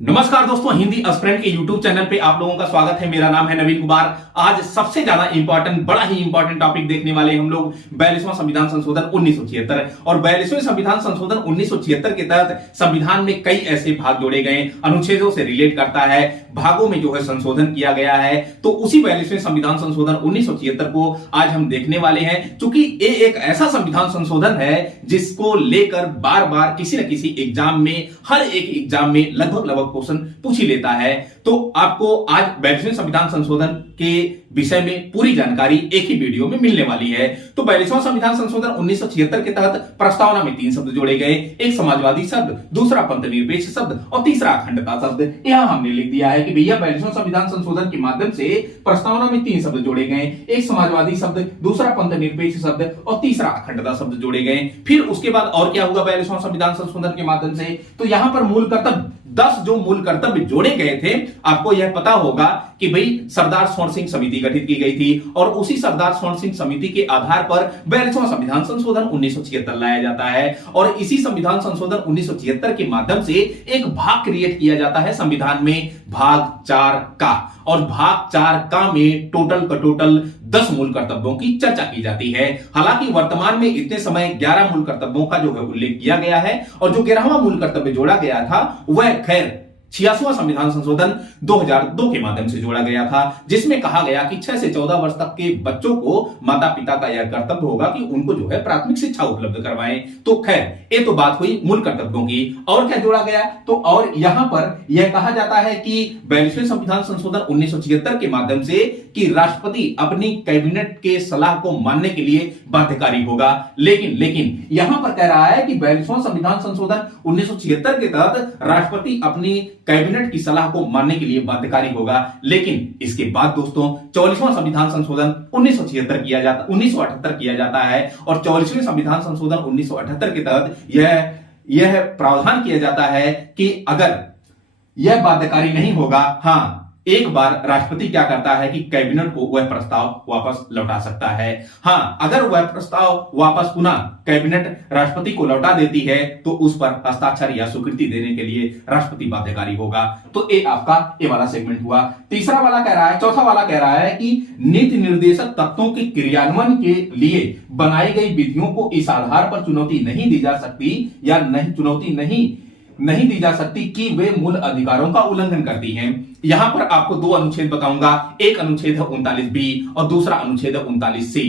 नमस्कार दोस्तों, हिंदी एस्पिरेंट के YouTube चैनल पे आप लोगों का स्वागत है। मेरा नाम है नवीन कुमार। आज सबसे ज्यादा इंपॉर्टेंट, बड़ा ही इंपॉर्टेंट टॉपिक देखने वाले हम लोग 42वां संविधान संशोधन 1976। और 42वें संविधान संशोधन 1976 के तहत संविधान में कई ऐसे भाग जोड़े गए, अनुच्छेदों से रिलेट करता है, भागों में जो है संशोधन किया गया है। तो उसी 42वें संविधान संशोधन 1976 को आज हम देखने वाले हैं। चूंकि ये एक ऐसा संविधान संशोधन है जिसको लेकर बार बार किसी न किसी एग्जाम में, हर एक एग्जाम में लगभग क्वेश्चन पूछ ही लेता है। तो आपको आज 42वें संविधान संशोधन के विषय में पूरी जानकारी एक ही वीडियो में मिलने वाली है। तो 42वां संविधान संशोधन 1976 के तहत प्रस्तावना में 3 शब्द जोड़े गए, एक समाजवादी शब्द, दूसरा पंथ निरपेक्ष शब्द और तीसरा अखंडता शब्द। यहां हमने लिख दिया है कि भैया 42वां संविधान संशोधन के माध्यम से प्रस्तावना में 3 शब्द जोड़े गए, एक समाजवादी शब्द, दूसरा पंथ निरपेक्ष शब्द और तीसरा अखंडता शब्द जोड़े गए। फिर उसके बाद और क्या हुआ 42वां संविधान संशोधन के माध्यम से? तो यहां पर मूल कर्तव्य, 10 जो मूल कर्तव्य जोड़े गए थे, आपको यह पता होगा कि भाई सरदार स्वर्ण सिंह समिति गठित की गई थी और उसी सरदार स्वर्ण सिंह समिति के आधार पर 42वां संविधान संशोधन 1976 लाया जाता है। और इसी संविधान संशोधन 1976 के माध्यम से एक भाग क्रिएट किया जाता है संविधान में, भाग 4 का। और भाग 4 का में टोटल 10 मूल कर्तव्यों की चर्चा की जाती है। हालांकि वर्तमान में इतने समय 11 मूल कर्तव्यों का जो है उल्लेख किया गया है और जो 11वां मूल कर्तव्य जोड़ा गया था वह खैर 86वां संविधान संशोधन 2002 के माध्यम से जोड़ा गया था, जिसमें कहा गया कि 6 से 14 वर्ष तक के बच्चों को माता पिता का यह कर्तव्य होगा कि उनको जो है प्राथमिक शिक्षा उपलब्ध करवाएं। तो खैर ये तो बात हुई मूल कर्तव्यों की। और क्या जोड़ा गया? तो और यहां पर यह कहा जाता है कि 42वें संविधान संशोधन 1976 के माध्यम से कि राष्ट्रपति अपनी कैबिनेट के सलाह को मानने के लिए बाध्यकारी होगा। लेकिन यहां पर कह रहा है कि 42वां संविधान संशोधन 1976 के तहत राष्ट्रपति अपनी कैबिनेट की सलाह को मानने के लिए बाध्यकारी होगा। लेकिन इसके बाद दोस्तों 44वां संविधान संशोधन 1978 किया जाता है और 44वें संविधान संशोधन 1978 के तहत यह प्रावधान किया जाता है कि अगर यह बाध्यकारी नहीं होगा, हां, एक बार राष्ट्रपति क्या करता है कि कैबिनेट को वह प्रस्ताव वापस लौटा सकता है। हां, अगर वह प्रस्ताव वापस पुनः कैबिनेट राष्ट्रपति को लौटा देती है तो उस पर हस्ताक्षर या स्वीकृति देने के लिए राष्ट्रपति बाध्यकारी होगा। तो ये आपका ये वाला सेगमेंट हुआ। तीसरा वाला कह रहा है, चौथा वाला कह रहा है कि नीति निर्देशक तत्वों के क्रियान्वयन के लिए बनाई गई विधियों को इस आधार पर चुनौती नहीं दी जा सकती या चुनौती नहीं दी जा सकती कि वे मूल अधिकारों का उल्लंघन करती हैं। यहां पर आपको 2 अनुच्छेद बताऊंगा, एक अनुच्छेद है 39B और दूसरा अनुच्छेद है 39C।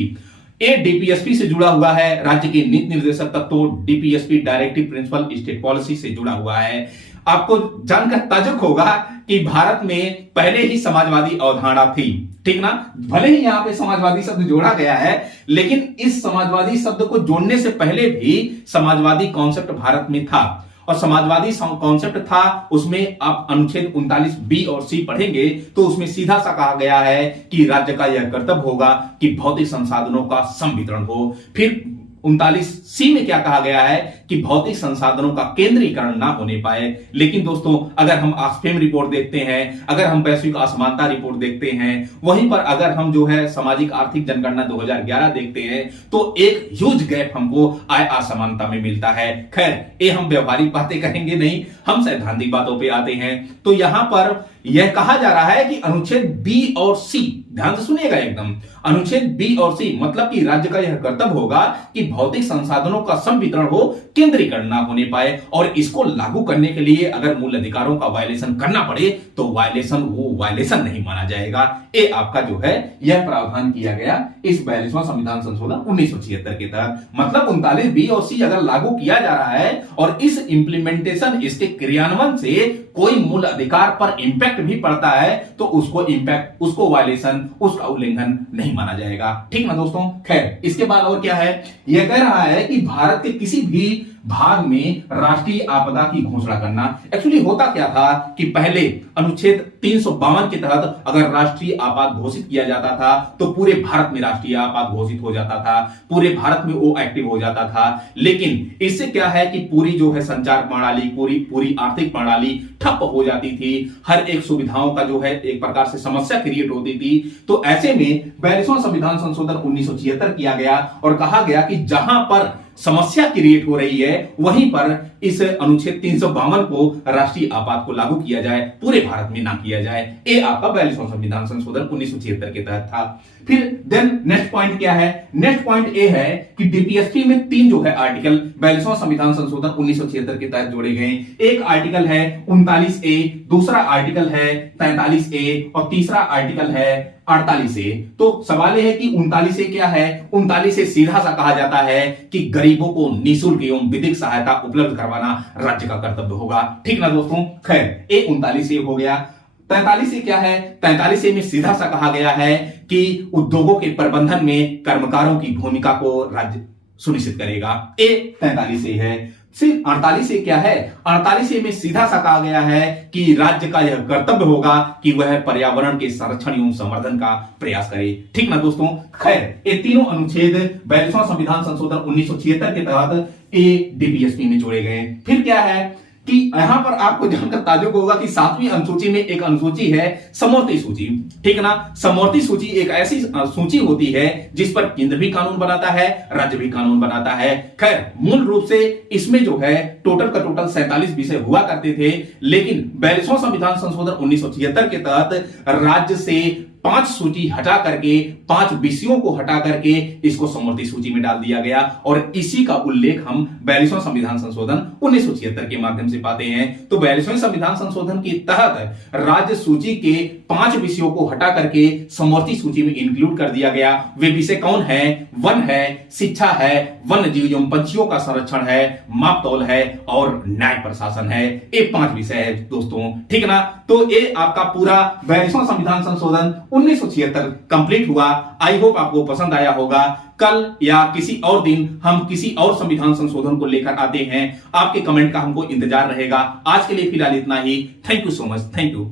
ये डीपीएसपी से जुड़ा हुआ है, राज्य के नीति निर्देशक तत्वों, DPSP directive principle state policy से जुड़ा हुआ है। आपको जानकर ताज्जुब होगा कि भारत में पहले ही समाजवादी अवधारणा थी, ठीक ना? भले ही यहां पे समाजवादी शब्द जोड़ा गया है, लेकिन इस समाजवादी शब्द को जोड़ने से पहले भी समाजवादी कॉन्सेप्ट भारत में था। और समाजवादी कॉन्सेप्ट था, उसमें आप अनुच्छेद 39B और C पढ़ेंगे तो उसमें सीधा सा कहा गया है कि राज्य का यह कर्तव्य होगा कि भौतिक संसाधनों का संवितरण हो। फिर 39C में क्या कहा गया है कि भौतिक संसाधनों का केंद्रीकरण ना होने पाए। लेकिन दोस्तों अगर हम ऑक्सफैम रिपोर्ट देखते हैं, अगर हम वैश्विक असमानता रिपोर्ट देखते हैं, वहीं पर अगर हम जो है सामाजिक आर्थिक जनगणना 2011 देखते हैं तो एक ह्यूज गैप हमको आय असमानता में मिलता है। खैर ये हम व्यवहारिक बातें करेंगे नहीं, हम सैद्धांतिक बातों पे आते हैं। तो यहां पर यह कहा जा रहा है कि अनुच्छेद B और C, ध्यान से सुनिएगा एकदम, अनुच्छेद B और C मतलब कि राज्य का यह कर्तव्य होगा कि भौतिक संसाधनों का संवितरण हो, केंद्रीकरण ना होने पाए। और इसको लागू करने के लिए अगर मूल अधिकारों का वायलेशन करना पड़े तो वायलेशन नहीं माना जाएगा। ये आपका जो है यह प्रावधान किया गया इस 42वां संविधान संशोधन 1976 के तहत। मतलब 39B और C अगर लागू किया जा रहा है और इस इंप्लीमेंटेशन, इसके क्रियान्वयन से कोई मूल अधिकार पर इंपैक्ट भी पड़ता है तो उसको वायलेशन, उसका उल्लंघन नहीं माना जाएगा। ठीक ना दोस्तों? खैर इसके बाद और क्या है? यह कह रहा है कि भारत के किसी भी भाग में राष्ट्रीय आपदा की घोषणा करना। एक्चुअली होता क्या था कि पहले अनुच्छेद 352 के तहत अगर राष्ट्रीय आपात घोषित किया जाता था तो पूरे भारत में राष्ट्रीय आपात घोषित हो जाता था, पूरे भारत में वो एक्टिव हो जाता था। लेकिन इससे क्या है कि पूरी जो है संचार प्रणाली, पूरी आर्थिक प्रणाली ठप हो जाती थी, हर एक सुविधाओं का जो है एक प्रकार से समस्या क्रिएट होती थी। तो ऐसे में 42वां संविधान संशोधन 1976 किया गया और कहा गया कि जहां पर समस्या क्रिएट हो रही है वहीं पर इस अनुच्छेद 352 को राष्ट्रीय आपात को लागू किया जाए, पूरे भारत में ना किया जाए। ये आपका 42वां संविधान संशोधन 1976 के तहत था। फिर देन नेक्स्ट पॉइंट क्या है? नेक्स्ट पॉइंट ये है कि डीपीएसपी में 3 जो है आर्टिकल 42वां संविधान संशोधन 1976 के तहत जोड़े गए। एक आर्टिकल है 39A, दूसरा आर्टिकल है 43A और तीसरा आर्टिकल है 48A। तो सवाल यह है कि 39A क्या है? 39A सीधा सा कहा जाता है कि गरीबों को निःशुल्क एवं विधिक सहायता उपलब्ध करवाना राज्य का कर्तव्य होगा। ठीक ना दोस्तों? खैर, ये 39A हो गया। 43A क्या है? 43A में सीधा सा कहा गया है कि उद्योगों के प्रबंधन में कर्मकारों की भूमिका को राज्य सुनिश्चित करेगा। ए 43A है। सिर्फ 48A क्या है? 48A में सीधा सा कहा गया है कि राज्य का यह कर्तव्य होगा कि वह पर्यावरण के संरक्षण एवं संवर्धन का प्रयास करे। ठीक ना दोस्तों? खैर, ये तीनों अनुच्छेद 42वां संविधान संशोधन 1976 के तहत ए डीपीएसपी में जोड़े गए। फिर क्या है कि यहां पर आपको जानकर ताज्जुब होगा कि 7वीं अनुसूची में एक अनुसूची है समवर्ती सूची। ठीक है ना? समवर्ती सूची एक ऐसी सूची होती है जिस पर केंद्र भी कानून बनाता है, राज्य भी कानून बनाता है। खैर, मूल रूप से इसमें जो है टोटल का टोटल 47 विषय हुआ करते थे, लेकिन 42वां संविधान संशोधन 1976 के तहत राज्य से 5 सूची हटा करके 5 विषयों को हटा करके इसको समवर्ती सूची में डाल दिया गया और इसी का उल्लेख हम 42वां संविधान संशोधन 1976 के माध्यम से पाते हैं। तो 42वें संविधान संशोधन के तहत राज्य सूची के 5 विषयों को हटा करके समवर्ती सूची में इंक्लूड कर दिया गया। वे विषय कौन है? वन है, शिक्षा है, वन्य जीव एवं पंछियों का संरक्षण है, मापतौल है और न्याय प्रशासन है। ये 5 विषय है दोस्तों। ठीक है ना? तो ये आपका पूरा 42वां संविधान संशोधन 1976 कंप्लीट हुआ। आई होप आपको पसंद आया होगा। कल या किसी और दिन हम किसी और संविधान संशोधन को लेकर आते हैं। आपके कमेंट का हमको इंतजार रहेगा। आज के लिए फिलहाल इतना ही। Thank you so much. Thank you.